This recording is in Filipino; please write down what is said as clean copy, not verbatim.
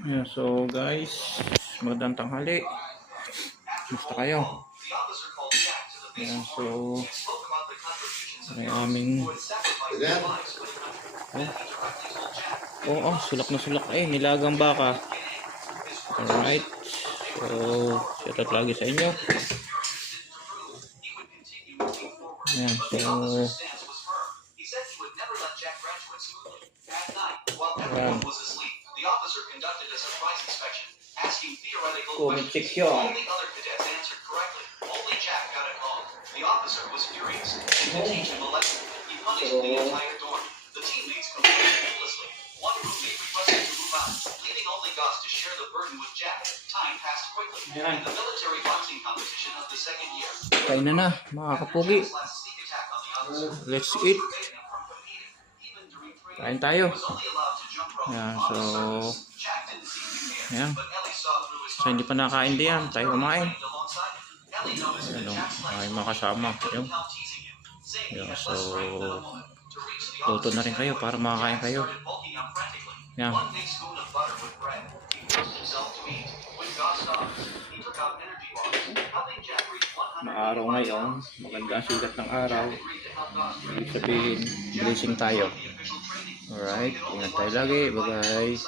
Yeah, so guys, magandang tanghali. Gusto kayo? Yeah, so ay aming sulak na sulak nilagang baka. Alright. So, shout out lagi sa inyo. Ayan, so ayan. Comment section. The officer was furious and to teach him a lesson. He punished the entire dorm. The teammates complained endlessly. One roommate requested to move out, leaving only Gus to share the burden with Jack. Time passed quickly. In the military boxing competition of the second year. Kain na mga kapugi. Let's eat. Kain tayo. Yeah, so ayan. So hindi pa nakain diyan, tayo kumain. Ano, ay makasama yung. Yeah, so luto na rin kayo para makakain kayo. Yan. Maaraw ngayon, maganda ang sigat ng araw. Ibig sabihin, blessing tayo. Alright, ingat tayo lagi. Bye-bye.